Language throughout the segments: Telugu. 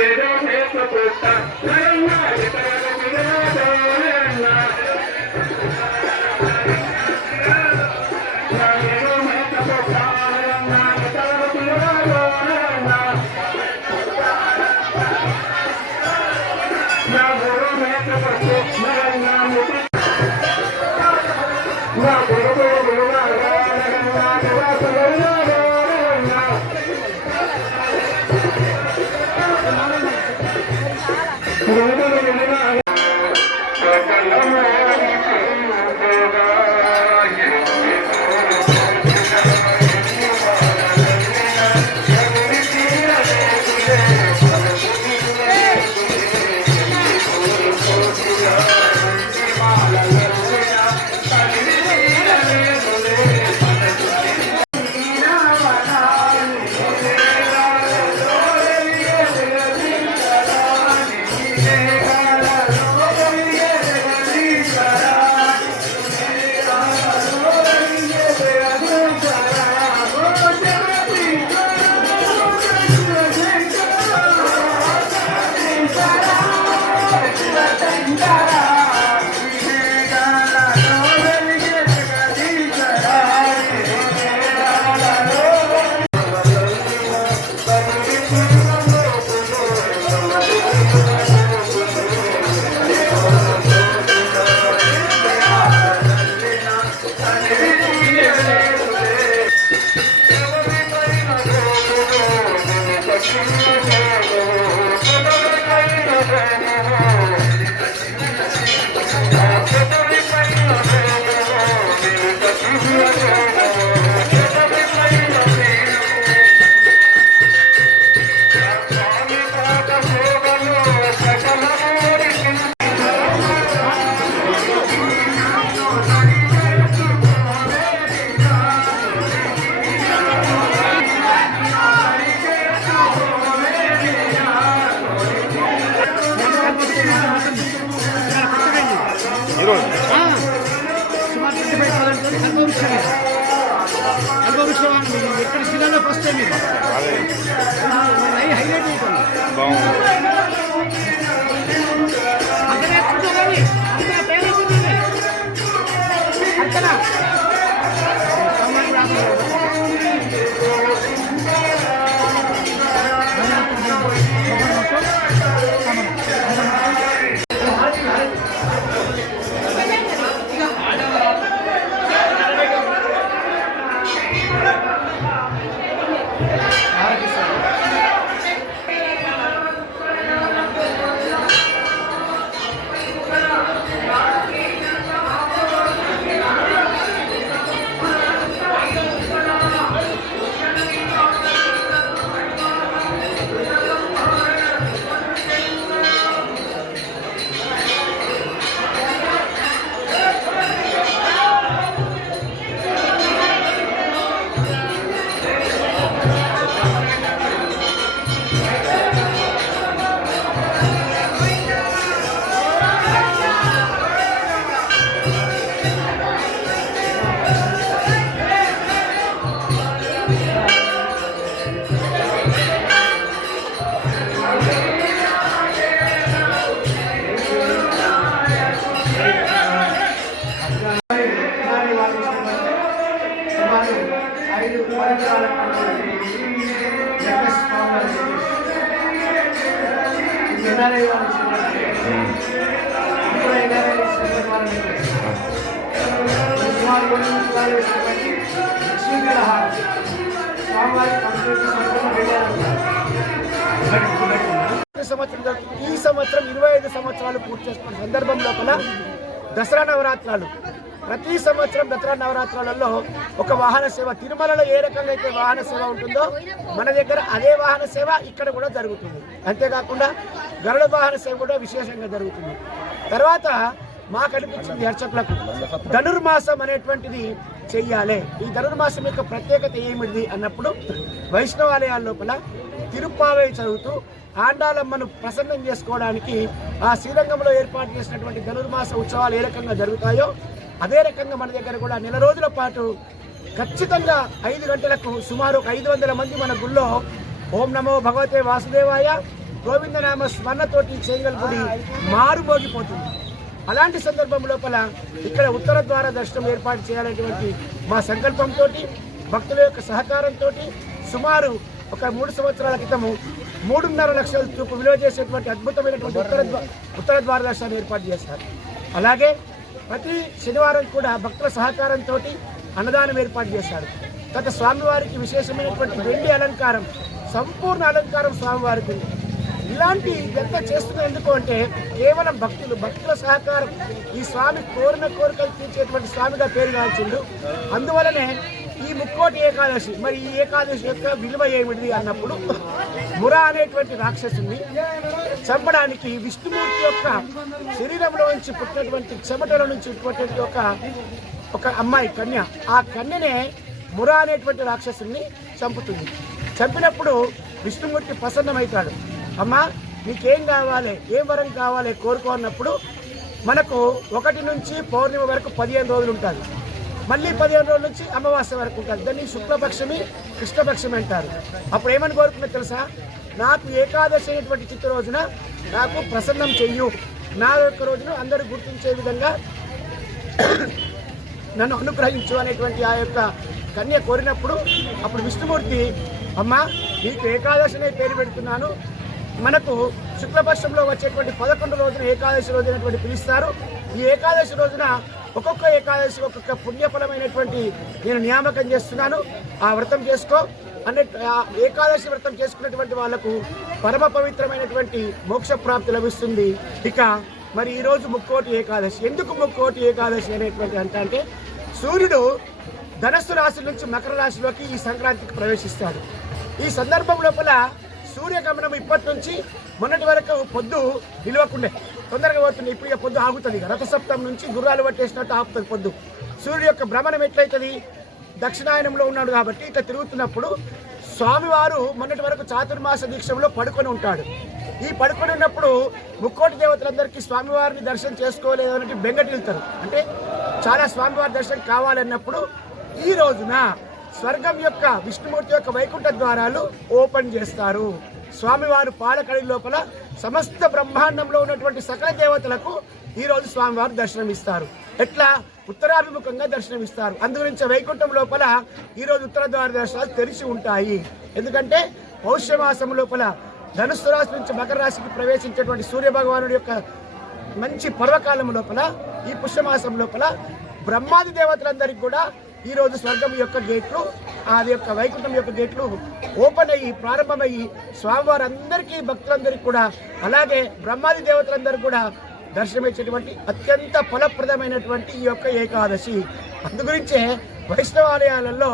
ஏதோ பேச போட்டான் Música అనుభవించేవాడిని ఎక్కడ జిల్లాలో ఫస్ట్ టైం ఇది హైలైట్ అవుతుంది సంవత్సరం ఈ సంవత్సరం జరుగుతుంది. ఈ సంవత్సరం ఇరవై ఐదు సంవత్సరాలు పూర్తి చేసుకున్న సందర్భం లోపల దసరా నవరాత్రాలు ప్రతి సంవత్సరం దసరా నవరాత్రులలో ఒక వాహన సేవ తిరుమలలో ఏ రకంగా అయితే వాహన సేవ ఉంటుందో మన దగ్గర అదే వాహన సేవ ఇక్కడ కూడా జరుగుతుంది. అంతేకాకుండా గరుడ వాహన సేవ కూడా విశేషంగా జరుగుతుంది. తర్వాత మాకు అనిపించింది అర్చకులకు ధనుర్మాసం అనేటువంటిది చెయ్యాలి. ఈ ధనుర్మాసం యొక్క ప్రత్యేకత ఏమిటి అన్నప్పుడు వైష్ణవాలయాల లోపల తిరుప్పావై చదువుతూ ఆండాలమ్మను ప్రసన్నం చేసుకోవడానికి ఆ శ్రీరంగంలో ఏర్పాటు చేసినటువంటి ధనుర్మాస ఉత్సవాలు ఏ రకంగా జరుగుతాయో అదే రకంగా మన దగ్గర కూడా నెల రోజుల పాటు ఖచ్చితంగా ఐదు గంటలకు సుమారు ఒక ఐదు వందల మంది మన గుళ్ళో ఓం నమో భగవతే వాసుదేవాయ గోవిందనామ స్మరణతోటి చేయగల గుడి మారుమోగిపోతుంది. అలాంటి సందర్భం లోపల ఇక్కడ ఉత్తర ద్వార దర్శనం ఏర్పాటు చేయాలనేటువంటి మా సంకల్పంతో భక్తుల యొక్క సహకారంతో సుమారు ఒక మూడు సంవత్సరాల క్రితము మూడున్నర లక్షల చూపు విలువ చేసేటువంటి అద్భుతమైనటువంటి ఉత్తర ద్వా- ఉత్తర ద్వార దర్శనాన్ని ఏర్పాటు చేశారు. అలాగే ప్రతి శనివారం కూడా భక్తుల సహకారంతో అన్నదానం ఏర్పాటు చేశారు. గత స్వామివారికి విశేషమైనటువంటి వెండి అలంకారం సంపూర్ణ అలంకారం స్వామివారికి ఉంది ఇలాంటి ఎంత చేస్తున్న ఎందుకు అంటే కేవలం భక్తులు భక్తుల సహకారం ఈ స్వామి కోరిన కోరికలు తీర్చేటువంటి స్వామిగా పేరు కాల్చిండు అందువలనే ఈ ముక్కోటి ఏకాదశి మరి ఈ ఏకాదశి యొక్క విలువ ఏమిటి అన్నప్పుడు ముర అనేటువంటి రాక్షసుని చంపడానికి విష్ణుమూర్తి యొక్క శరీరంలో నుంచి పుట్టినటువంటి చెమటల నుంచి పుట్టినటువంటి ఒక ఒక అమ్మాయి కన్య ఆ కన్యనే ముర అనేటువంటి రాక్షసుని చంపుతుంది. చంపినప్పుడు విష్ణుమూర్తి ప్రసన్నమవుతాడు. అమ్మా నీకేం కావాలి ఏం వరం కావాలి కోరుకో అన్నప్పుడు మనకు ఒకటి నుంచి పౌర్ణిమ వరకు పదిహేను రోజులు ఉంటుంది. మళ్ళీ పదిహేను రోజుల నుంచి అమావాస్య వరకు ఉంటుంది. దాన్ని శుక్లపక్షమి కృష్ణపక్షమి అంటారు. అప్పుడు ఏమని కోరుకున్నా తెలుసా? నాకు ఏకాదశి అయినటువంటి చిత్త రోజున నాకు ప్రసన్నం చెయ్యు. నా యొక్క రోజును అందరూ గుర్తించే విధంగా నన్ను అనుగ్రహించు అనేటువంటి ఆ యొక్క కన్య కోరినప్పుడు అప్పుడు విష్ణుమూర్తి అమ్మ నీకు ఏకాదశినే పేరు పెడుతున్నాను. మనకు శుక్లపక్షంలో వచ్చేటువంటి పదకొండు రోజున ఏకాదశి రోజు అనేటువంటి పిలుస్తారు. ఈ ఏకాదశి రోజున ఒక్కొక్క ఏకాదశి ఒక్కొక్క పుణ్యఫలమైనటువంటి నేను నియామకం చేస్తున్నాను. ఆ వ్రతం చేసుకో. అనే ఏకాదశి వ్రతం చేసుకున్నటువంటి వాళ్ళకు పరమ పవిత్రమైనటువంటి మోక్ష ప్రాప్తి లభిస్తుంది. ఇక మరి ఈ రోజు ముక్కోటి ఏకాదశి. ఎందుకు ముక్కోటి ఏకాదశి అనేటువంటి అంటే అంటే సూర్యుడు ధనస్సు రాశి నుంచి మకర రాశిలోకి ఈ సంక్రాంతికి ప్రవేశిస్తాడు. ఈ సందర్భం లోపల సూర్యగమనం ఇప్పటి నుంచి మొన్నటి వరకు పొద్దు నిలవకుండే. తొందరగా పోతుంది. ఇప్పుడు ఇక పొద్దు ఆగుతుంది రథసప్తం నుంచి గుర్రాలు పట్టేసినట్టు ఆపుతుంది పొద్దు. సూర్యుడు యొక్క భ్రమణం ఎట్లయితుంది? దక్షిణాయనంలో ఉన్నాడు కాబట్టి ఇట్లా తిరుగుతున్నప్పుడు స్వామివారు మొన్నటి వరకు చాతుర్మాస దీక్షంలో పడుకొని ఉంటాడు. ఈ పడుకొని ఉన్నప్పుడు ముక్కోటి దేవతలందరికీ స్వామివారిని దర్శనం చేసుకోలేదు అన్నట్టు బెంగటిల్తారు అంటే చాలా స్వామివారి దర్శనం కావాలన్నప్పుడు ఈ రోజున స్వర్గం యొక్క విష్ణుమూర్తి యొక్క వైకుంఠ ద్వారాలు ఓపెన్ చేస్తారు. స్వామివారు పాలకడి లోపల సమస్త బ్రహ్మాండంలో ఉన్నటువంటి సకల దేవతలకు ఈ రోజు స్వామివారు దర్శనమిస్తారు. ఎట్లా? ఉత్తరాభిముఖంగా దర్శనమిస్తారు. అందుగురించి వైకుంఠం లోపల ఈరోజు ఉత్తర ద్వార దర్శనాలు తెరిచి ఉంటాయి. ఎందుకంటే పౌష్యమాసం లోపల ధనుస్సు రాశి నుంచి మకర రాశికి ప్రవేశించేటువంటి సూర్యభగవానుడి యొక్క మంచి పర్వకాలం లోపల ఈ పుష్యమాసం లోపల బ్రహ్మాది దేవతలందరికీ కూడా ఈ రోజు స్వర్గం యొక్క గేట్లు అది యొక్క వైకుంఠం యొక్క గేట్లు ఓపెన్ అయ్యి ప్రారంభమయ్యి స్వామివారు అందరికీ భక్తులందరికీ కూడా అలాగే బ్రహ్మాది దేవతలందరూ కూడా దర్శనమిచ్చేటువంటి అత్యంత ఫలప్రదమైనటువంటి ఈ యొక్క ఏకాదశి. అందుగురించే వైష్ణవాలయాలలో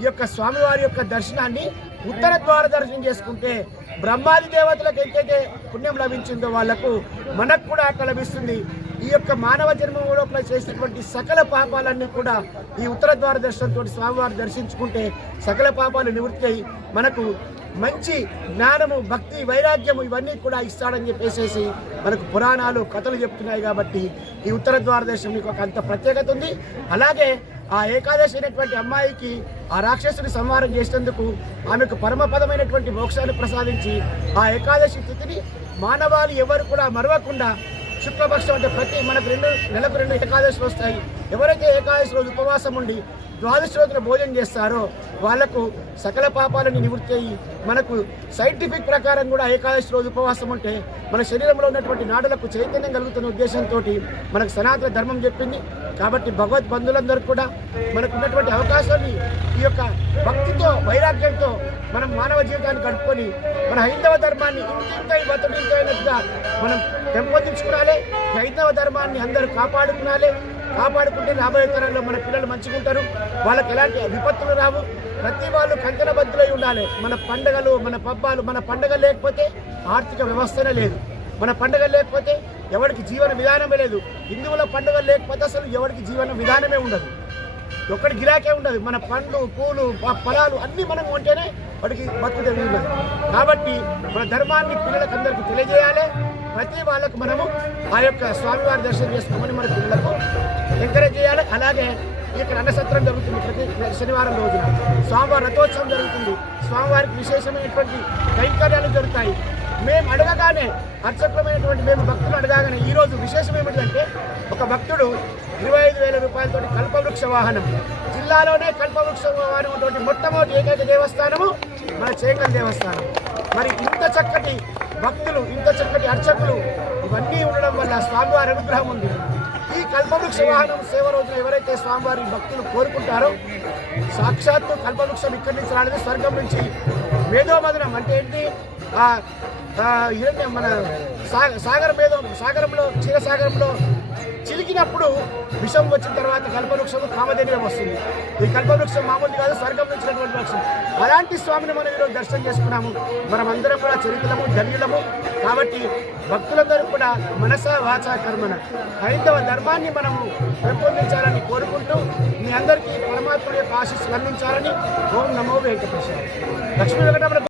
ఈ యొక్క స్వామివారి యొక్క దర్శనాన్ని ఉత్తర ద్వార దర్శనం చేసుకుంటే బ్రహ్మాది దేవతలకు ఎంతైతే పుణ్యం లభించిందో వాళ్ళకు మనకు కూడా అట్లా లభిస్తుంది. ఈ యొక్క మానవ జన్మ లోపల చేసినటువంటి సకల పాపాలన్నీ కూడా ఈ ఉత్తర ద్వార దర్శనంతో స్వామివారు దర్శించుకుంటే సకల పాపాలు నివృత్తి అయి మనకు మంచి జ్ఞానము భక్తి వైరాగ్యము ఇవన్నీ కూడా ఇస్తాడని చెప్పేసేసి మనకు పురాణాలు కథలు చెప్తున్నాయి కాబట్టి ఈ ఉత్తర ద్వార దేశం మీకు ఒక అంత ప్రత్యేకత ఉంది. అలాగే ఆ ఏకాదశి అయినటువంటి అమ్మాయికి ఆ రాక్షసుని సంహారం చేసినందుకు ఆమెకు పరమపదమైనటువంటి మోక్షాన్ని ప్రసాదించి ఆ ఏకాదశి తిథిని మానవాళి ఎవరు కూడా మరవకుండా శుక్లపక్షం అంటే ప్రతి మనకు రెండు నెలకు రెండు ఏకాదశులు వస్తాయి. ఎవరైతే ఏకాదశి రోజు ఉపవాసం ఉండి ద్వాదశి రోజున భోజనం చేస్తారో వాళ్ళకు సకల పాపాలని నివృత్తి అయ్యి మనకు సైంటిఫిక్ ప్రకారం కూడా ఏకాదశి రోజు ఉపవాసం ఉంటే మన శరీరంలో ఉన్నటువంటి నాడులకు చైతన్యం కలుగుతున్న ఉద్దేశంతో మనకు సనాతన ధర్మం చెప్పింది. కాబట్టి భగవద్ బంధువులందరూ కూడా మనకు ఉన్నటువంటి అవకాశాన్ని ఈ యొక్క భక్తితో వైరాగ్యంతో మనం మానవ జీవితాన్ని గడుపుకొని మన హైందవ ధర్మాన్ని ఇంతింతై బతుడింతైనట్టుగా మనం పెంపొందించుకోవాలి హైందవ ధర్మాన్ని అందరూ కాపాడుకునాలి. కాపాడుకుంటే రాబోయే తరంలో మన పిల్లలు మంచిగా ఉంటారు. వాళ్ళకి ఎలాంటి విపత్తులు రావు. ప్రతి వాళ్ళు కంకణబద్ధులై ఉండాలి. మన పండగలు మన పబ్బాలు మన పండగ లేకపోతే ఆర్థిక వ్యవస్థనే లేదు. మన పండగ లేకపోతే ఎవరికి జీవన విధానమే లేదు. హిందువుల పండుగ లేకపోతే అసలు ఎవరికి జీవన విధానమే ఉండదు. ఒక్కడి గిరాకే ఉండదు. మన పండ్లు పూలు ఫలాలు అన్నీ మనం ఉంటేనే వాడికి బతుకు ఉండదు కాబట్టి మన ధర్మాన్ని పిల్లలకు అందరికీ తెలియజేయాలి. ప్రతి వాళ్ళకు మనము ఆ యొక్క స్వామివారి దర్శనం చేసుకోమని మన పిల్లలకు ఎంకరేజ్ చేయాలి. అలాగే ఇక్కడ అన్నసత్రం జరుగుతుంది ప్రతి శనివారం రోజున. స్వామివారి రథోత్సవం జరుగుతుంది. స్వామివారికి విశేషమైనటువంటి కైంకర్యాలు జరుగుతాయి. మేము అడగగానే అర్చకులమైనటువంటి మేము భక్తులు అడగగానే ఈరోజు విశేషం ఏమిటంటే ఒక భక్తుడు ఇరవై ఐదు వేల రూపాయలతో కల్పవృక్ష వాహనం జిల్లాలోనే కల్పవృక్ష వాహనం ఉన్నటువంటి మొట్టమొదటి ఏకైక దేవస్థానము మన చేకల్ దేవస్థానం. మరి ఇంత చక్కటి భక్తులు ఇంత చక్కటి అర్చకులు ఇవన్నీ ఉండడం వల్ల స్వామివారి అనుగ్రహం ఉంది. ఈ కల్పవృక్ష వాహనం సేవ రోజున ఎవరైతే స్వామివారి భక్తులు కోరుకుంటారో సాక్షాత్తు కల్పవృక్షం ఇక్కడి నుంచి రాలేదు. స్వర్గం నుంచి మేధోమదనం అంటే ఏంటి? ఆ, హిరణ్య మన సాగర మేధో సాగరంలో క్షీరసాగరంలో చిలికినప్పుడు విషం వచ్చిన తర్వాత కల్పవృక్షం కామధేనుగా వస్తుంది. ఈ కల్పవృక్షం మామూలు కాదు స్వర్గం నుంచినటువంటి వృక్షం. అలాంటి స్వామిని మనం ఈరోజు దర్శనం చేసుకున్నాము. మనం అందరం కూడా చరిత్రము ధన్యులము. కాబట్టి భక్తులందరూ కూడా మనస వాచ కర్మన. హైందవ ధర్మాన్ని మనము పెంపొందించాలని కోరుకుంటూ మీ అందరికీ పరమాత్మ యొక్క ఆశీస్సులు అందించాలని ఓం నమో వెంకటేశ్వర లక్ష్మీ వెంకటరమణ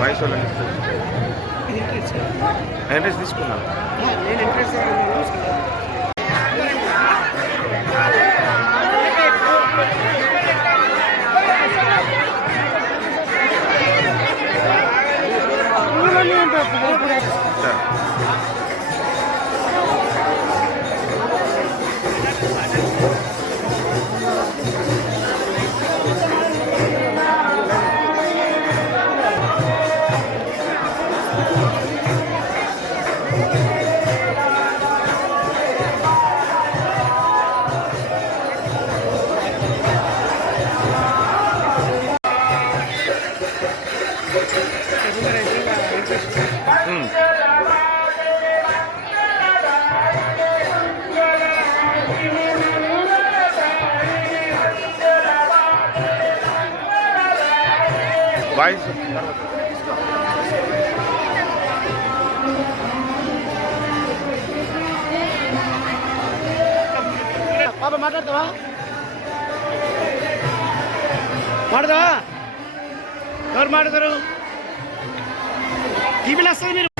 వాయిస్ వాళ్ళని ఎంట్రెన్స్ అడ్రస్ తీసుకున్నాం నేను ఎంట్రెన్స్ వాయిస్ పాప మాట్లాడతావా? మాట్లాడతావా? ఎవరు మాట్లాడతారు? టీవీలో వస్తుంది మీరు.